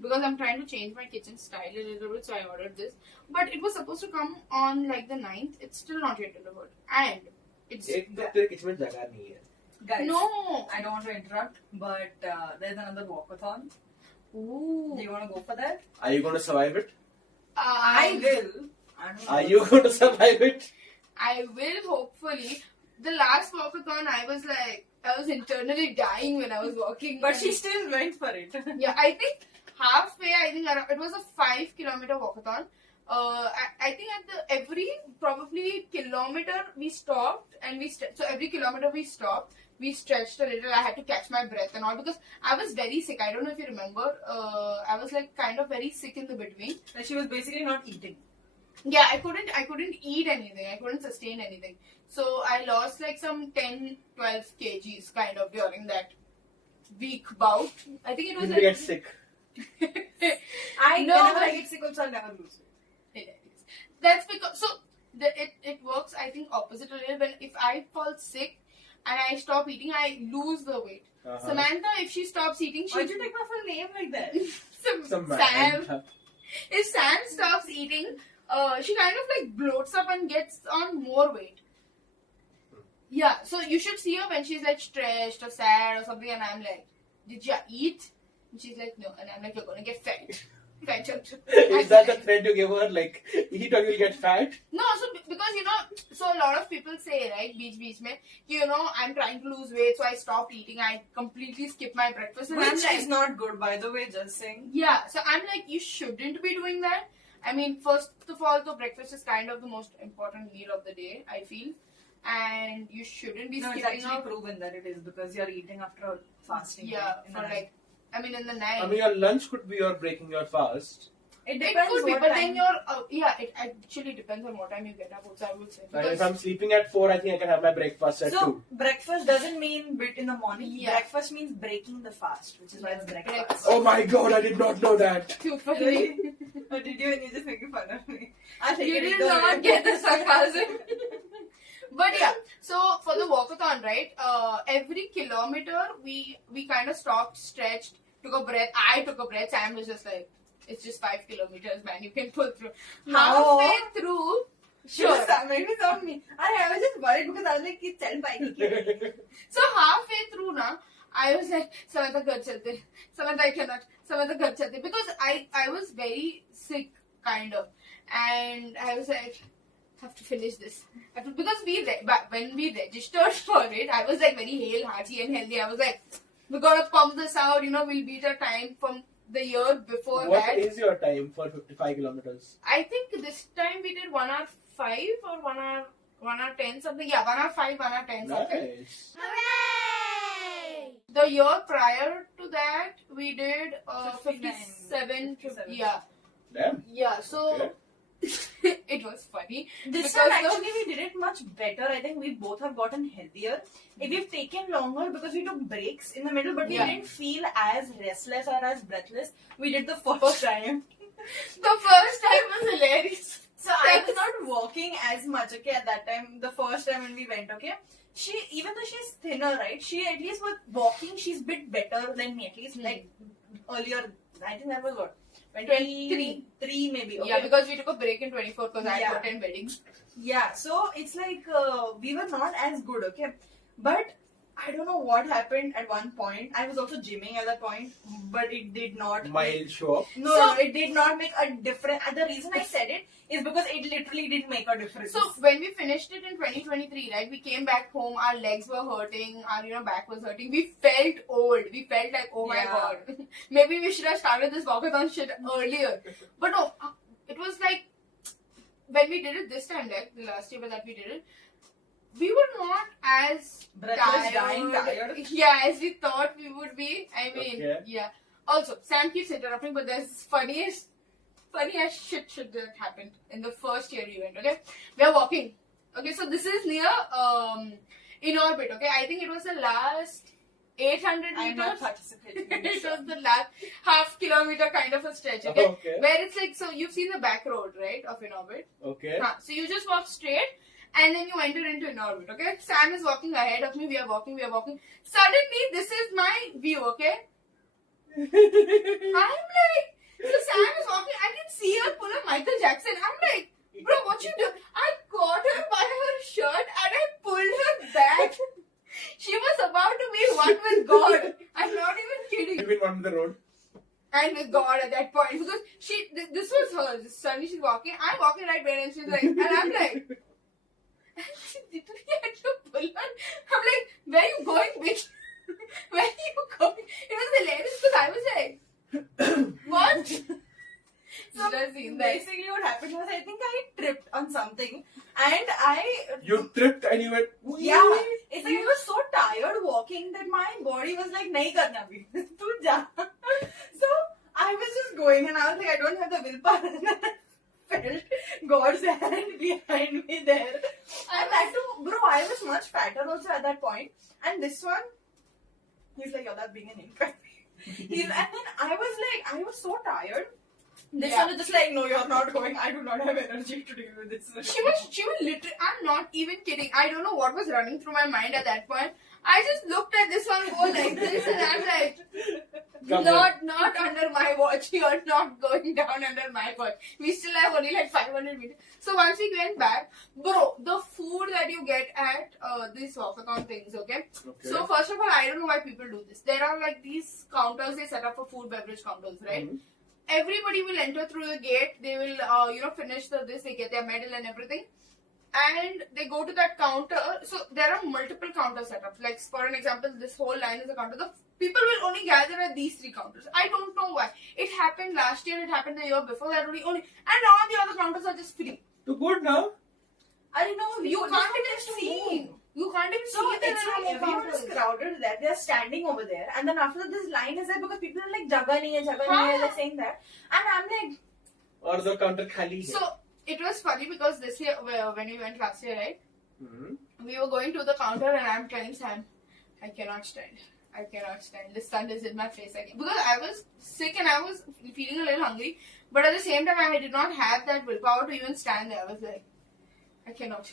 because I'm trying to change my kitchen style a little bit, so I ordered this. But it was supposed to come on like the 9th. It's still not yet delivered, and it's एक तो तेरे kitchen में जगह नहीं है. Guys, no. I don't want to interrupt, but there's another walkathon. Ooh. Do you want to go for that? Are you going to survive it? I will. I don't know. Are you going to survive it? I will, hopefully. The last walkathon, I was internally dying when I was walking. But she still went for it. Yeah, I think halfway, around, it was a 5-kilometer walkathon. I think at every probably kilometer we stopped and so every kilometer we stopped, we stretched a little. I had to catch my breath and all because I was very sick. I don't know if you remember. I was like kind of very sick in the between. And she was basically not eating. Yeah, I couldn't eat anything. I couldn't sustain anything. So I lost like some 10-12 kgs kind of during that week bout. I think it was You get sick. Whenever I get sick also I'll never lose weight. That's because it works I think opposite a little. When if I fall sick and I stop eating, I lose the weight. Samantha, if she stops eating, Why'd you take my full name like that? Sam. If Sam stops eating, she kind of like bloats up and gets on more weight. Yeah, so you should see her when she's like stressed or sad or something, and I'm like, "Did you eat?" And she's like, "No," and I'm like, "You're gonna get fat." Is that the thread you give her? Like, eat or you'll get fat? No, so because so a lot of people say, right, beach mein, I'm trying to lose weight, so I stopped eating. I completely skip my breakfast. And Which I'm like, is not good, by the way, just saying. Yeah, so I'm like, you shouldn't be doing that. I mean, first of all, the breakfast is kind of the most important meal of the day, I feel. And you shouldn't be skipping it's actually out. proven that it is because you're eating after fasting. Yeah, in for the like, I mean, in the night. I mean, your lunch could be your breaking your fast. It It depends could be, what but time. then it actually depends on what time you get up, also, I would say. Like if Because, I'm sleeping at 4, I think I can have my breakfast at 2. So, breakfast doesn't mean bit in the morning. Yeah. Breakfast means breaking the fast, which is why it's breakfast. Oh my god, I did not know that. too funny. Really? Or did you and you just making fun of me? I'll take You it. did Don't not worry. get the sarcasm. But yeah, so for the walkathon, right, every kilometer we kind of stopped, stretched, took a breath. I took a breath. Sam was just like, it's just 5 kilometers, man. You can pull through. No. Halfway through, sure. Made me sound me. I was just worried because I was like, it's tell bike. So halfway through na, I was like, Samantha ghar chalte. Samantha I cannot. Samantha ghar chalte. Because I was very sick, kind of. And I was like, have to finish this. Because when we registered for it, I was like very hale, hearty and healthy. I was like, we gotta pump this out, we'll beat our time from the year before What that. is your time for 55 kilometers? I think this time we did 1 hour 5 or 1 hour 10 something. Yeah, 1 hour 5, 1 hour 10 something. Nice. Hooray! The year prior to that, we did 59. 57. 57. Yeah. Damn. Yeah, so Okay. it was funny. This Because time the- actually we did it much better. I think we both have gotten healthier. If we've taken longer because we took breaks in the middle, but we Yeah. didn't feel as restless or as breathless. We did the first time. The first time was hilarious. So I was not walking as much, okay, at that time, the first time when we went, okay. She, even though she's thinner, right, she at least was walking, she's a bit better than me, at least, like, earlier, I think that was what? 23 maybe, okay. Yeah, because we took a break in 24 because I had Yeah. to attend weddings. Yeah, so it's like, we were not as good, okay. But, I don't know what happened at one point. I was also gymming at that point, but it did not. Mild show up. No, it did not make a difference. And the reason I said it is because it literally didn't make a difference. So when we finished it in 2023, right, we came back home, our legs were hurting, our back was hurting. We felt old. We felt like, oh my Yeah. god. Maybe we should have started this walkathon shit earlier. But no, it was like, when we did it this time, like the last year that we did it, we were not as Breathless, dying, tired. Yeah, as we thought we would be. I mean, Okay. yeah. Also, Sam keeps interrupting, but there's funniest shit that happened in the first year event, okay? We are walking. Okay, so this is near in orbit, okay? I think it was the last 800 I'm not meters. participating in It this. was the last half kilometer kind of a stretch, okay? Okay. Where it's like, so you've seen the back road, right, of in orbit? Okay. So you just walk straight and then you enter into in orbit, okay? Sam is walking ahead of me, we are walking. Suddenly, this is my view, okay? I'm like, and with God at that point, because this was hers. Suddenly she's walking, I'm walking right there, and she's like, and I'm like, she literally had to pull on. I'm like, where are you going, bitch? Where are you going? It was hilarious because I was like, what? So basically what happened was I think I tripped on something and You tripped and you went. yeah, it's like I was so tired walking that my body was like nahi karna bhi. Tu ja. So I was just going and I was like I don't have the willpower and I felt God's hand behind me there. And that too, bro, I was much fatter also at that point. And this one, he's like, you're not being an income. And then I was so tired. This Yeah. one was just like, no, you're not going. I do not have energy to deal with this. She was literally, I'm not even kidding. I don't know what was running through my mind at that point. I just looked at this one go like this and I'm like, Come not under my watch. You're not going down under my watch. We still have only like 500 meters. So once we went back, bro, the food that you get at these walkathon things, okay? So first of all, I don't know why people do this. There are like these counters they set up for food beverage counters, right? Mhm. Everybody will enter through the gate. They will, finish this. They get their medal and everything, and they go to that counter. So there are multiple counter setups. Like for an example, this whole line is a counter. The people will only gather at these 3 counters. I don't know why. It happened last year. It happened the year before. That only, and all the other counters are just free. So good now. I don't know. You can't even see. You can't even So see. it's like everyone is crowded there. They're standing over there, and then after this line is there because people are like jaga nahi hai, they're saying that, and I'm like, Or the counter khali hai. So it was funny because this year, when we went last year, right? Mhm. We were going to the counter and I'm telling Sam, I cannot stand. I cannot stand. The sun is in my face again. Because I was sick and I was feeling a little hungry. But at the same time, I did not have that willpower to even stand there. I was like, I cannot.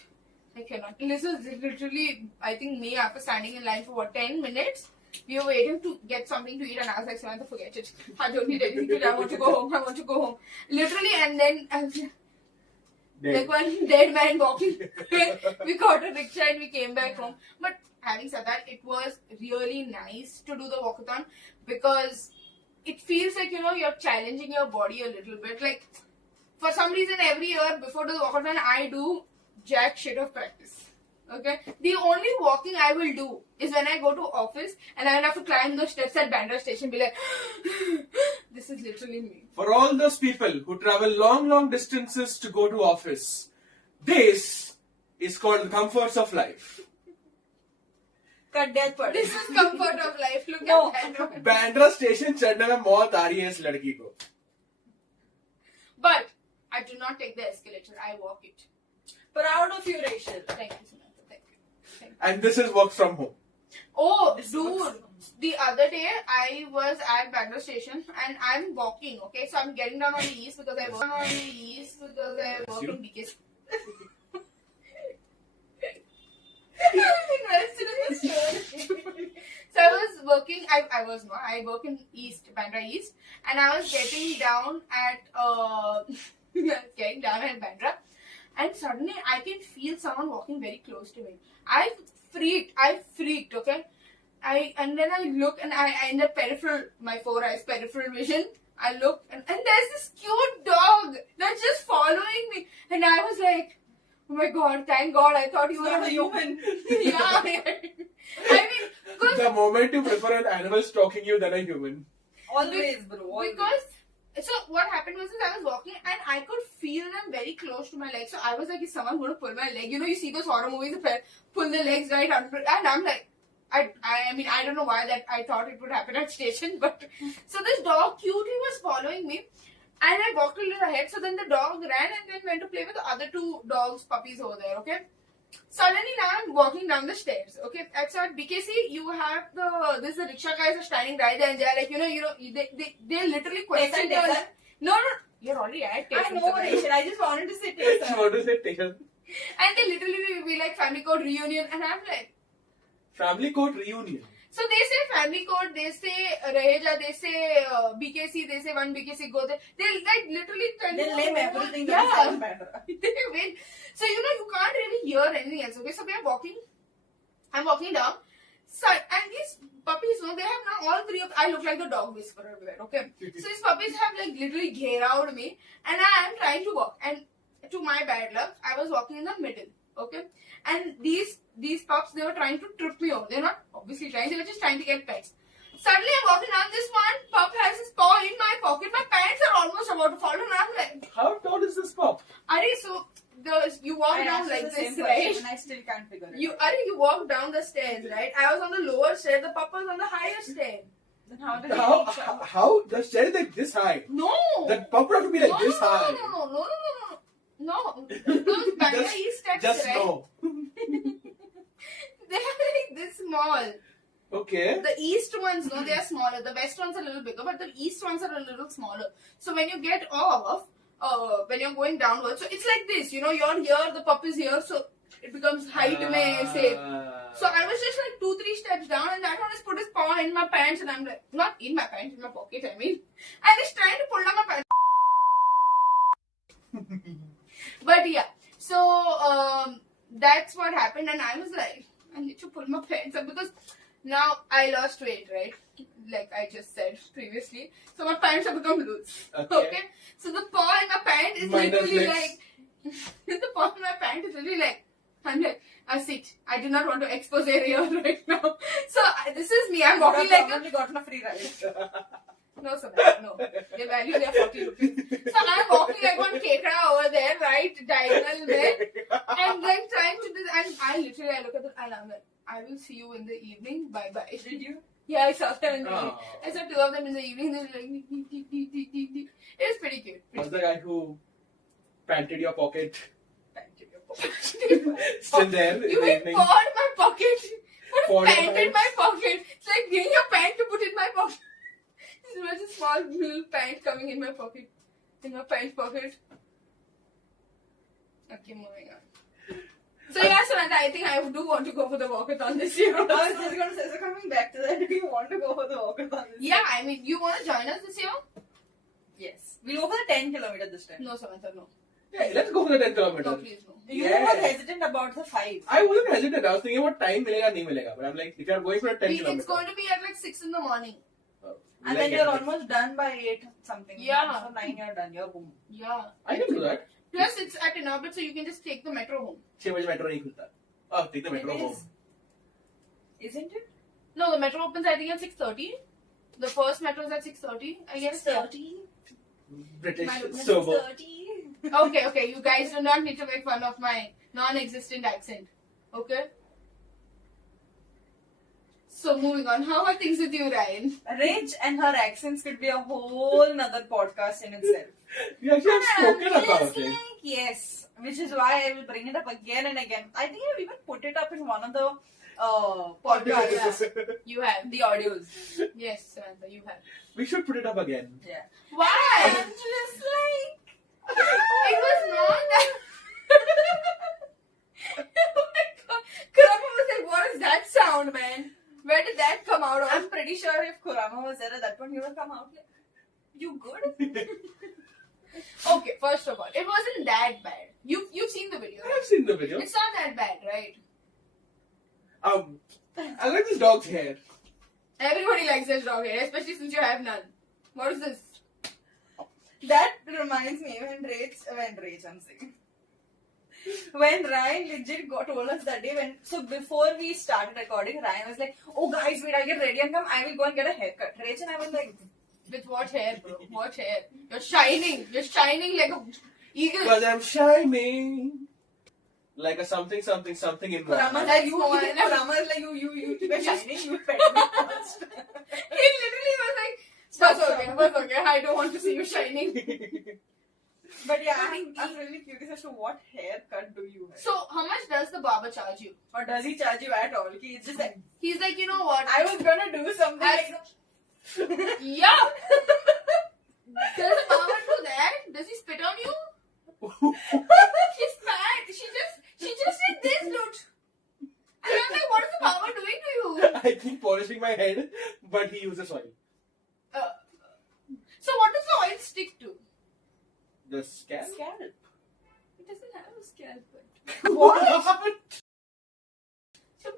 This was literally, I think, me after standing in line for 10 minutes. We were waiting to get something to eat and I was like, Samantha, forget it. I don't need anything to eat. I want to go home. Literally, and then I was like one dead man walking. We got a rickshaw and we came back home. But having said that, it was really nice to do the walkathon because it feels like, you're challenging your body a little bit. Like, for some reason, every year before the walkathon, I do jack shit of practice. Okay? The only walking I will do is when I go to office and I will have to climb those steps at Bandra station, be like, this is literally me. For all those people who travel long distances to go to office, this is called the comforts of life. cut death pad. This is comfort of life. Look No. at that. Bandra station चढ़ने में मौत आ रही है इस लड़की को. But I do not take the escalator. I walk it. Proud of you, Rachel. Thank you, Samantha. Thank you. And this is work from home. Oh, This dude. works. The other day, I was at Bandra station and I'm walking, okay? So I'm getting down on the east because I work in BKC. I'm invested in the story. So I was working, I work in East, Bandra East, and I was getting down at Bandra, and suddenly I can feel someone walking very close to me. I freaked, okay? And then I look and I in the peripheral, my 4 eyes, peripheral vision, I look and there's this cute dog that's just following me. And I was like, oh my god, thank god, I thought you were a human. Yeah. I mean, because The moment you prefer an animal stalking you than a human. Always, bro. Always. so what happened was I was walking and I could feel them very close to my legs. So I was like, is someone going to pull my leg? You see those horror movies where pull the legs right under, and I'm like, I mean, I don't know why that I thought it would happen at station, but so this dog cutely was following me, and I walked a little ahead. So then the dog ran and then went to play with the other 2 dogs, puppies over there. Okay. Suddenly now I'm walking down the stairs. Okay. So at BKC you have the rickshaw guys are standing right there and they're like, they literally question Taysan. the. No, you're already at I Taysan, know, Samantha. Rachel. I just wanted to sit She here. want to say Tayshan. And they literally be like family court reunion, and I'm like. Family court reunion. So they say family court, they say Raheja, they say BKC, they say one BKC go there. They like literally tell They'll you name everything Yeah. that is Bandra. They win. So you can't really hear anything else. Okay, so I'm walking down. So, and these puppies, they have now all three of. I look like the dog whisperer everywhere. Okay, so these puppies have like literally gherowed me, and I am trying to walk. And to my bad luck, I was walking in the middle. Okay, and these pups, they were trying to trip me over. They're not obviously trying. They were just trying to get pets. Suddenly, I'm walking down. This one pup has his paw in my pocket. My pants are almost about to fall down. And I'm like, How tall is this pup? so you walk down like this, right? right? And I still can't figure it You out. you walk down the stairs, right? I was on the lower stair. The pup was on the higher stair. Then how did he How? reach out? How? The stair is like this high. No. That pup would have to be like this high. No. Those Bangalore steps, Just right? no. They are like this small. Okay. The east ones, they are smaller. The west ones are a little bigger, but the east ones are a little smaller. So when you get off, when you're going downwards, so it's like this. You're here, the pup is here, so it becomes height mein same. So I was just like 2-3 steps down, and that one has put his paw in my pants, and I'm like, not in my pants, in my pocket, I mean. And he's trying to pull down my pants. But yeah, so that's what happened, and I was like, I need to pull my pants up because now I lost weight, right? Like I just said previously. So my pants have become loose. Okay? So the paw in my pant is Minor literally flex. like, the paw in my pant is literally like, I'm like, sit. I do not want to expose area right now. So this is me. I'm walking like a... probably gotten a free ride. No, Samantha, no. They value their 40 rupees. So I'm walking like one kekra over there, right? Diagonal there. And then trying to do... And I look at the... And I'm like, I will see you in the evening. Bye-bye. Did you? Yeah, I saw them in the evening. Oh. I saw two of them in the evening. They were like... It was pretty cute. Was the guy who panted your pocket You still there in the mean evening? poured my pocket? What Poured is your pant in pants? my pocket? It's like bring your pant to put in my pocket. There was a small little pant coming in my pocket. In my pant pocket. Okay, moving on. So yeah, Samantha, I think I do want to go for the walkathon this year. I was just going to say, so coming back to that, do you want to go for the walkathon this Yeah, year? I mean, you want to join us this year? Yes. We'll go for the 10 kilometer this time. No, Samantha, no. Yeah, let's go for the 10 kilometers. No, please, no. You Yeah. were hesitant about the 5. I wasn't hesitant. I was thinking about time milega, nahi milega. But I'm like, if you're going for a 10 kilometers. It's going to be at like 6 in the morning. And then you're almost done by 8 something. Yeah. So 9 you're done. You're home. Yeah. I can do that. Plus, it's at an orbit, so you can just take the metro home. 6 बजे metro नहीं खुलता. Oh, take the metro It home. is. Isn't it? No, the metro opens, I think, at 6:30. The first metro is at 6:30, I guess. 30. British My goodness, sober. 30. Okay, you guys do not need to make fun of my non-existent accent. Okay? So, moving on. How are things with you, Ryan? Rach and her accents could be a whole nother podcast in itself. We actually have spoken Just about it. like, yes, which is why I will bring it up again and again. I think I've even put it up in one of the podcasts. You have. The audios. Yes, Samantha, you have. We should put it up again. Yeah. Why? I'm just like... It was not that. Oh my god. Kurama was like, what is that sound, man? Where did that come out of? I'm pretty sure if Kurama was there at that point, he would have come out like, you good? Okay, first of all, it wasn't that bad. You've seen the video. I have seen the video. It's not that bad, right? I like this dog's hair. Everybody likes this dog hair, especially since you have none. What is this? That reminds me I'm saying. When Ryan legit told us that day, so before we started recording, Ryan was like, oh guys, wait, I'll get ready and come, I will go and get a haircut. Rach and I was like, With what hair, bro? What hair? You're shining. You're shining like a eagle. Because I'm shining. Like a something in one. Kurama That's like you, one. Kurama is like you were shining, you pet me first. He literally was like, That's okay. I don't want to see you shining. But yeah, I'm really curious as to what haircut do you have? So, how much does the barber charge you? Or does he charge you at all? It's just like, He's like, you know what? I was gonna do something I- like Yeah! Does the barber do that? Does he spit on you? She's mad. She just did this, dude. And I'm like, what is the barber doing to you? I keep polishing my head, but he uses oil. So, what does the oil stick to? The scalp? scalp. It doesn't have a scalp. But... What? So,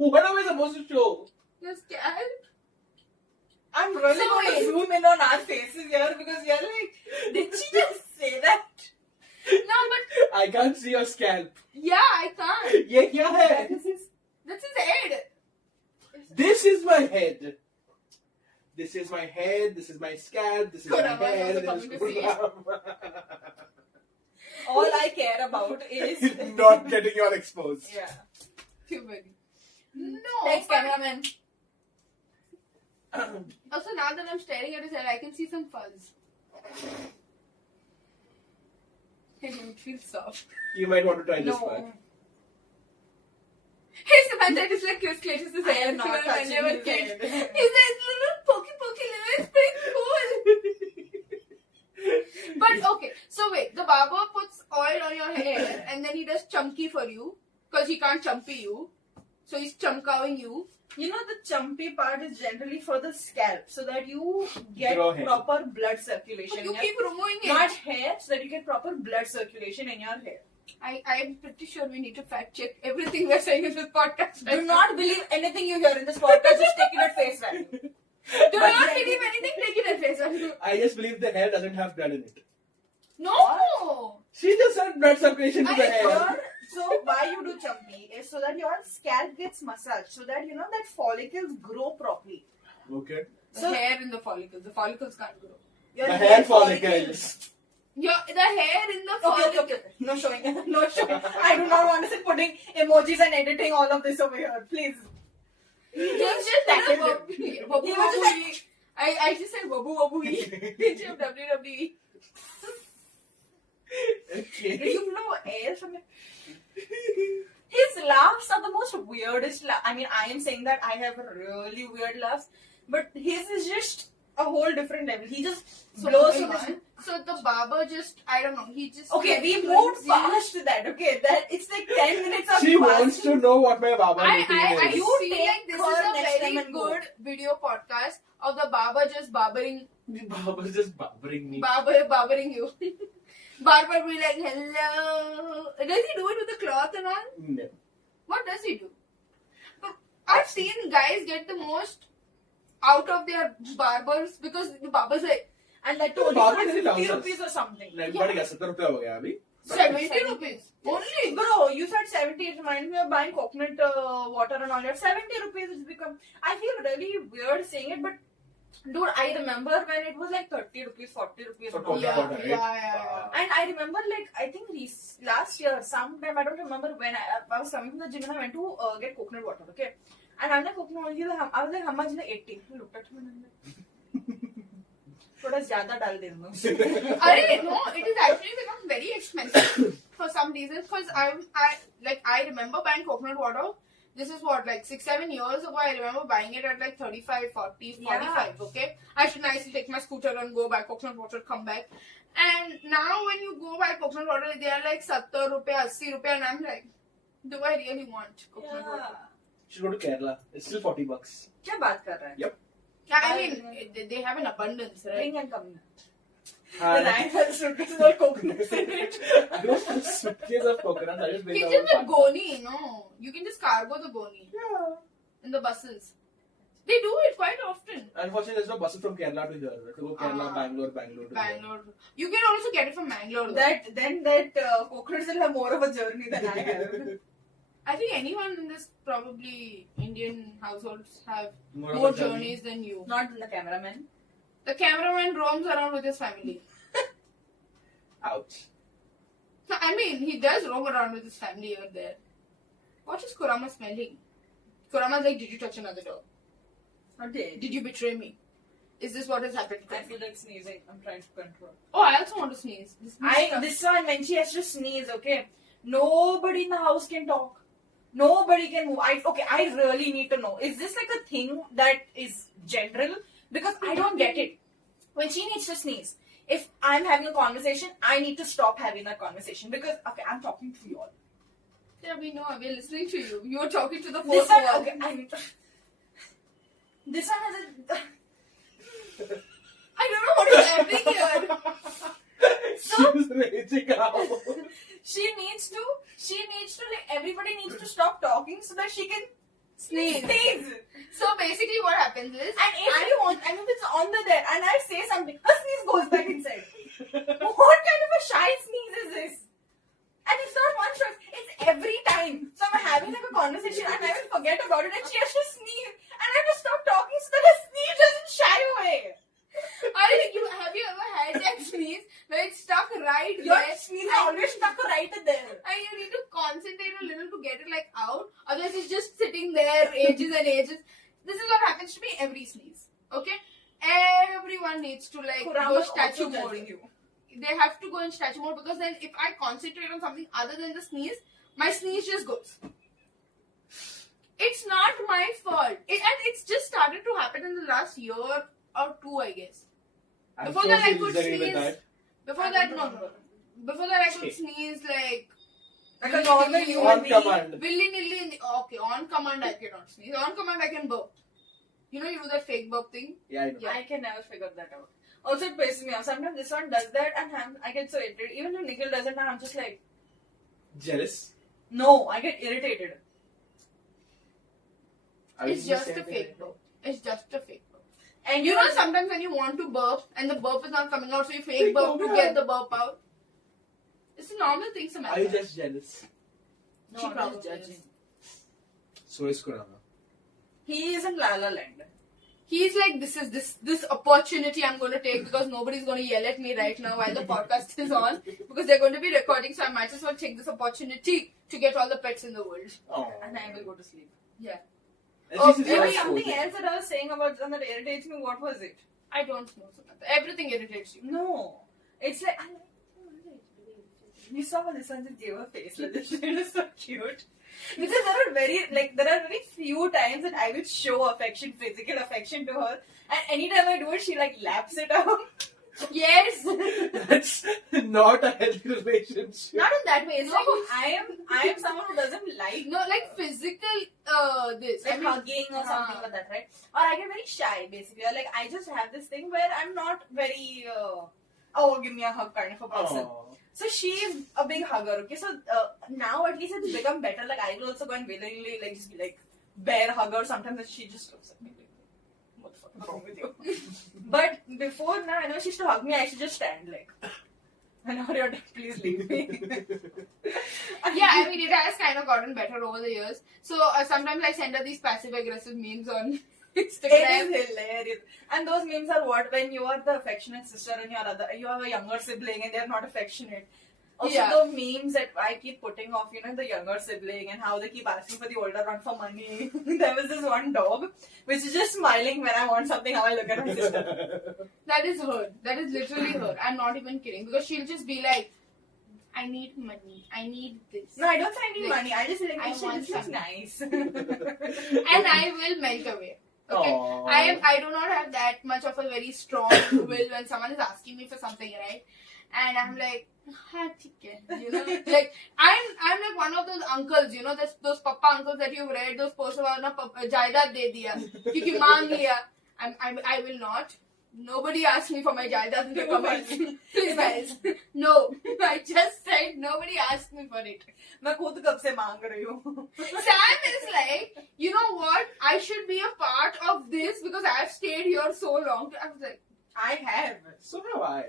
What am I supposed to show? You're scared? I'm really So going to wait. zoom in on our faces here because you're like, did she just say that? No, but I can't see your scalp. yeah, I can't. ये क्या है? That's his head. This is my head. This is my head. This is my scalp. This is Good, my I'm also hair. This coming is to see it. All I care about is not getting your exposed. Yeah. Too many. No. Thanks, but- cameraman. Also, now that I'm staring at his head, I can see some fuzz. It feels soft. You might want to try this No. one. Hey, Samantha, it is like Chris Cletus's I hair. am not touching when they were his kids. head. He's this little pokey liver. It's pretty cool. But okay, so wait, the barber puts oil on your hair and then he does chunky for you because he can't chumpy you. So he's chumkowing you. You know, the chumpy part is generally for the scalp so that you get Grow hair. proper blood circulation. But you in your- keep removing it. Not hair, so that you get proper blood circulation in your hair. I'm pretty sure we need to fact check everything we're saying in this podcast. Do not believe anything you hear in this podcast, just take it at face value. Do not believe anything, take it at face value. I just believe the hair doesn't have blood in it. No! She just had blood circulation to the I hair. Your- So why you do chumpy is so that your scalp gets massaged, so that you know that follicles grow properly. Okay. The So- hair in the follicles can't grow. Your The hair follicles. The hair in the Okay, follicles. okay. No showing. No showing. I do not want to sit putting emojis and editing all of this over here. Please. Just tackled wabu it. wabu He was just wabu. I just said wabu wabu. Instead of WWE. Did Okay. you know air from it? His laughs are the most weirdest laugh. I mean, I am saying that I have really weird laughs, but his is just a whole different level. He just blows moving from his... on. So the barber just, I don't know, he just... Okay, we moved past that. Okay, that it's like 10 minutes of She passing. wants to know what my barber I routine is. feel take like this her is a next very time and go. good video podcast of the barber just barbering The barber's just barbering me. barbering you. Barber be like, hello. Does he do it with the cloth and all? No. What does he do? But I've seen guys get the most out of their barbers because the barber's like, And that told Barber you is 50 $50 rupees or something. Like, Yeah. बढ़ गया 70 रुपया हो गया अभी. 70 rupees. Only. Bro, you said 70. It reminds me of buying coconut water and all that. 70 rupees it's become. I feel really weird saying it, but dude, I remember when it was like 30 rupees, 40 rupees. For and all coconut that. water, right? Yeah. And I remember, like, I think last year, sometime, I don't remember when, I was coming from the gym and I went to get coconut water, okay? And I'm like, coconut water, I was like, how much is it? 80. I looked at him and I'm like, थोड़ा ज़्यादा डाल दे दो. Arey, no, it is actually become very expensive for some reasons because I remember buying coconut water. This is what, like 6-7 years ago. I remember buying it at like 35, 40, 45. Okay, I should nicely take my scooter and go buy coconut water, come back. And now when you go buy coconut water, they are like 70 rupees, 80 rupees, and I'm like, do I really want coconut water? Should go to Kerala. It's still $40. क्या बात कर रहा है? Yep. Yeah, I mean, they have an abundance, right? Bring and come. The And Ryan has suitcases all coconuts in it. I don't have a suitcase of coconuts. I just bring You my can own just pack. goni, no. You can just cargo the goni Yeah. in the buses. They do it quite often. Unfortunately, there's no buses from Kerala to here. We have to go Kerala, Bangalore to here. Bangalore. You can also get it from Bangalore. Though. That coconuts will have more of a journey than I have. I think anyone in this probably Indian households have More more of a journey. journeys than you. Not the cameraman. The cameraman roams around with his family. Ouch. No, I mean, he does roam around with his family here there. What is Kurama smelling? Kurama's like, did you touch another dog? Not dead. Did you betray me? Is this what has happened? I feel like sneezing. I'm trying to control. Oh, I also want to sneeze. This one, when she has to sneeze, okay? Nobody in the house can talk. Nobody can move. I really need to know. Is this like a thing that is general? Because I don't get it. When she needs to sneeze, if I'm having a conversation, I need to stop having that conversation. Because, okay, I'm talking to you all. Yeah, we know. We're listening to you. You're talking to the This fourth one, wall. okay, I mean, this one has a... I don't know what is happening here. She's raging out. She needs to, like, everybody needs to stop talking so that she can Sneeze. Sneeze. So basically what happens is, And if it's on the there, and I say something, her sneeze goes back inside. What kind of a shy sneeze is this? And it's not one shot, it's every time. So I'm having like a conversation and I will forget about it and she has to sneeze. And I have to stop talking so that her sneeze doesn't shy away. have you ever had that sneeze where it's stuck right Your there? sneeze is always stuck right there. And you need to concentrate a little to get it like out. Otherwise it's just sitting there ages and ages. This is what happens to me every sneeze. Okay? Everyone needs to like go Kurama's statue also mode. judging you. They have to go in statue mode because then if I concentrate on something other than the sneeze, my sneeze just goes. It's not my fault. And it's just started to happen in the last year or two, I guess. I'm Before so that I could misery with sneeze. that. Before that, no. Before that I could sneeze like Like a normal human On being. command. willy-nilly. Okay, on command I cannot sneeze. On command I can burp. You know you do that fake burp thing? Yeah, I know. I can never figure that out. Also, it pisses me off. Sometimes this one does that and I get so irritated. Even if Nikhil does it, I'm just like, Jealous? no, I get irritated. I was It's in the just same a fake burp. It's just a fake burp. And You know sometimes when you want to burp and the burp is not coming out, so you fake burp to get the burp out. It's a normal thing, Samantha. Are you just jealous? No, She I'm probably just judging. is. So is Kurama. He is in La La Land. He's like, this opportunity I'm going to take because nobody's going to yell at me right now while the podcast is on because they're going to be recording, so I might as well take this opportunity to get all the pets in the world. Oh. And I will go to sleep. Yeah. At Oh, least it's maybe not Maybe something exposure. else that I was saying about them that irritates me. What was it? I don't know, Samantha. Everything irritates you. No. It's like, you saw how this one just gave a face. Like, this shit is so cute. Because there are very few times that I will show affection, physical affection to her. And anytime I do it, she like laps it up. Yes. That's not a healthy relationship. Not in that way. It's No, like I am someone who doesn't like like physical this. like I mean, hugging or something like that, right? Or I get very shy basically. Or, like I just have this thing where I'm not very oh give me a hug kind of a person. Oh. So she is a big hugger. Okay, so now at least it's become better. Like I will also go and willingly like just be like bear hugger sometimes, and she just looks at me like, what the fuck is wrong with you? But before now, whenever she used to hug me, I used to just stand like, whenever you're done, please leave me. yeah, I mean, it has kind of gotten better over the years. So sometimes I send her these passive aggressive memes on Instagram. It is hilarious. And those memes are what when you are the affectionate sister and you have a younger sibling and they're not affectionate. Also Yeah. the memes that I keep putting off, the younger sibling and how they keep asking for the older one for money. There was this one dog which is just smiling when I want something, how I look at my sister. That is her. That is literally her. I'm not even kidding. Because she'll just be like, I need money. I need this. No, I don't say I need Like, money. I just think I this want shit is something. nice. And I will melt away. Okay. Aww. I do not have that much of a very strong will when someone is asking me for something, right? And I'm like, हाँ ठीक है, like I'm like one of those uncles, those papa uncles that you've read those posts about ना जायदाद दे दिया क्योंकि मांग लिया. I will not. Nobody asked me for my jaidad in the comments. Please guys, no. I just said nobody asked me for it. मैं खुद कब से मांग रही हूँ. Sam is like, you know what? I should be a part of this because I have stayed here so long. I was like, I have. So have I.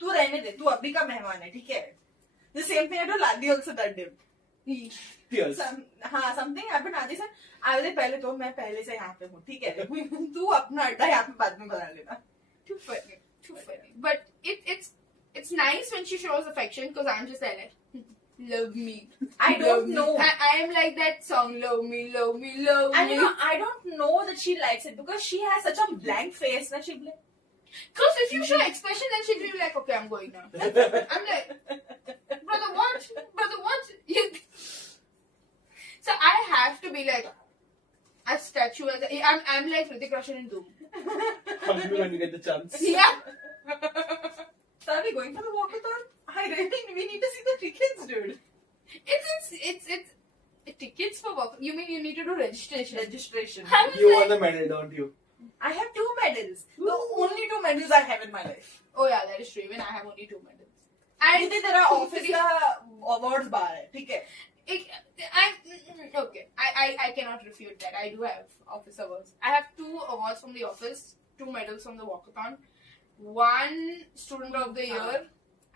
तू रहने दे, तू अभी का मेहमान है, ठीक है? The same thing I told Adi also that day. Tears. हाँ, something happened. Adi said, आधे पहले तो मैं पहले से यहाँ पे हूँ, ठीक है? तू अपना अड्डा यहाँ पे बाद में बना लेना. too funny. But it's nice when she shows affection because I'm just like, love me. I don't know. I am like that song, love me, love me, love And me. I don't know that she likes it because she has such a blank face that she'll be like, Because if you show expression, then she'll be like, okay, I'm going now. I'm like, brother, what? Brother, what? So I have to be like a statue. I'm like Hrithik Roshan in Doom. Hug me when you get the chance. Yeah. so are we going for the walkathon? We need to see the tickets, dude. It's tickets for walk. You mean you need to do registration? Registration. I was You like, won the medal, don't you? I have 2 medals. The only 2 medals I have in my life. oh yeah, that is true. Even I have only 2 medals. And And there are office awards bar, ठीक है? Okay, I cannot refute that. I do have office awards. I have 2 awards from the office, 2 medals from the walkathon, 1 student of the year,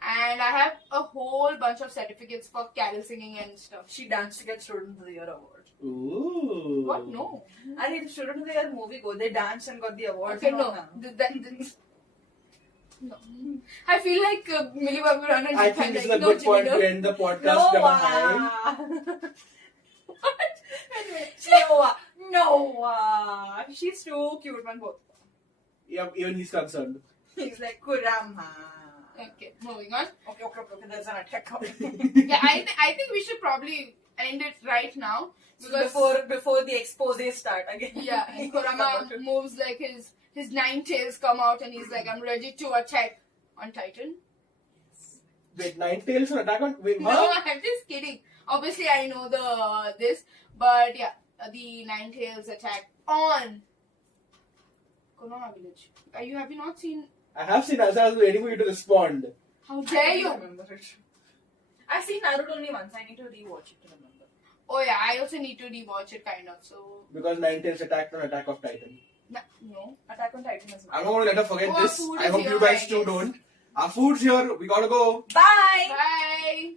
and I have a whole bunch of certificates for carol singing and stuff. She danced to get Student of the Year award. Ooh. What? No. And in the Student of the Year movie, they danced and got the award. Okay, no. No. I feel like Millie Bobby Brown and I Japan, think this is like, a no, good point Jimmy, to end the podcast. Noah! Noah! She's too cute, man, both. Yeah, even he's concerned. He's like, Kurama. Okay, moving on. Okay, there's an attack coming. Yeah, I think we should probably end it right now because before the exposes start again. yeah, and Kurama moves like his 9 tails come out and he's like, I'm ready to attack on Titan. Wait, 9 tails on Attack on... Wait, No, huh? I'm just kidding. Obviously, I know this, but yeah, the 9 tails attack on Konoha village. Have you not seen? I have seen as I was waiting for you to respond. How I dare don't you? remember it. I've seen Naruto only once. I need to rewatch it to remember. Oh yeah, I also need to rewatch it kind of. So Because 9 tails attacked on Attack of Titan. no. Attack on Titan as well. I'm not going to let her forget Oh, this. food I is hope here, you guys I too guess. don't. Our food's here. We gotta go. Bye! Bye.